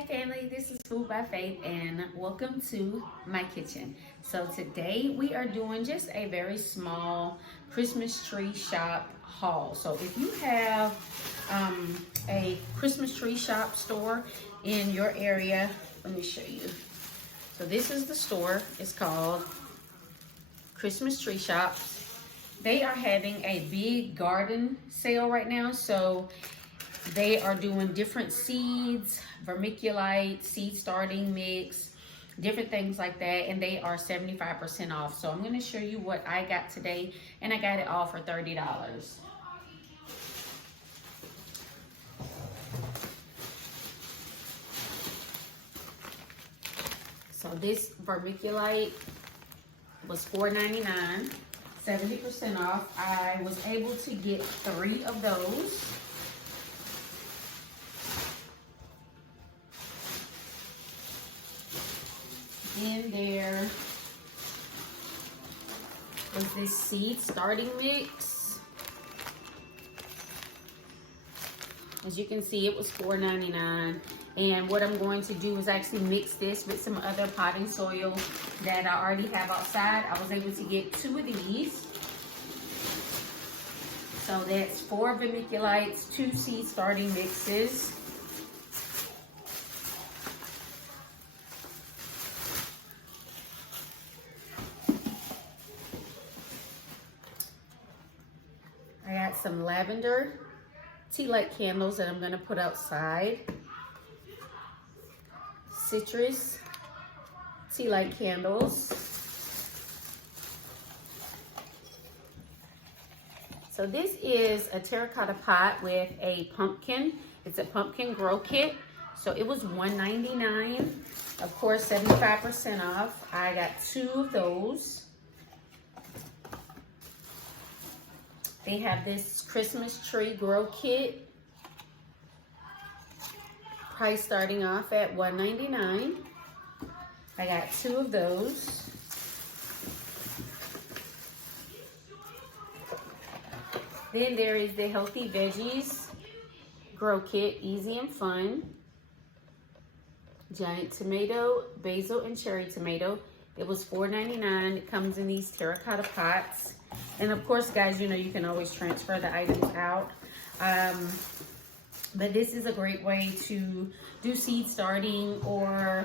Hi family, this is Food by Faith and welcome to my kitchen. So today we are doing just a very small Christmas tree shop haul. So if you have a Christmas tree shop store in your area, let me show you. So this is the store. It's called Christmas Tree Shop. They are having a big garden sale right now. So they are doing different seeds, vermiculite, seed starting mix, different things like that, and they are 75% off. So I'm going to show you what I got today, and I got it all for $30. So this vermiculite was $4.99, 70% off. I was able to get 3 of those. In there was this seed starting mix. As you can see, it was $4.99. And what I'm going to do is actually mix this with some other potting soil that I already have outside. I was able to get 2 of these. So that's 4 vermiculites, 2 seed starting mixes. I got some lavender tea light candles that I'm going to put outside. Citrus tea light candles. So this is a terracotta pot with a pumpkin. It's a pumpkin grow kit. So it was $1.99. Of course, 75% off. I got 2 of those. They have this Christmas tree grow kit. Price starting off at $1.99. I got 2 of those. Then there is the Healthy Veggies Grow Kit, easy and fun. Giant tomato, basil, and cherry tomato. It was $4.99. It comes in these terracotta pots. And of course, guys, you know, you can always transfer the items out. But this is a great way to do seed starting, or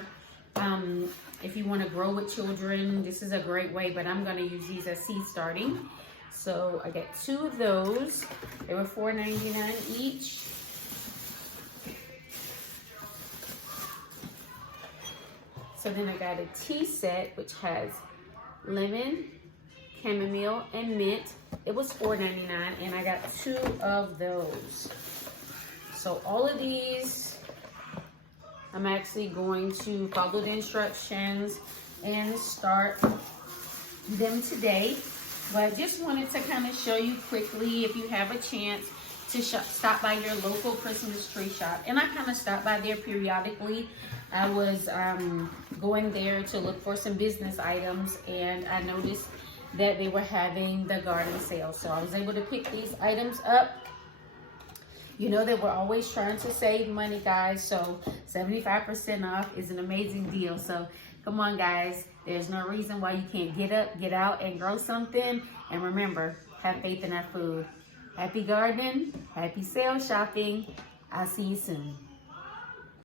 if you want to grow with children, this is a great way, but I'm going to use these as seed starting. So I got 2 of those. They were $4.99 each. So then I got a tea set, which has lemon, chamomile, and mint. It was $4.99, and I got 2 of those. So all of these, I'm actually going to follow the instructions and start them today. But just wanted to kind of show you quickly, if you have a chance to stop by your local Christmas tree shop. And I kind of stop by there periodically. I was going there to look for some business items, and I noticed that they were having the garden sale. So I was able to pick these items up. You know that we're always trying to save money, guys. So 75% off is an amazing deal. So come on, guys. There's no reason why you can't get up, get out, and grow something. And remember, have faith in our food. Happy gardening, happy sale shopping. I'll see you soon.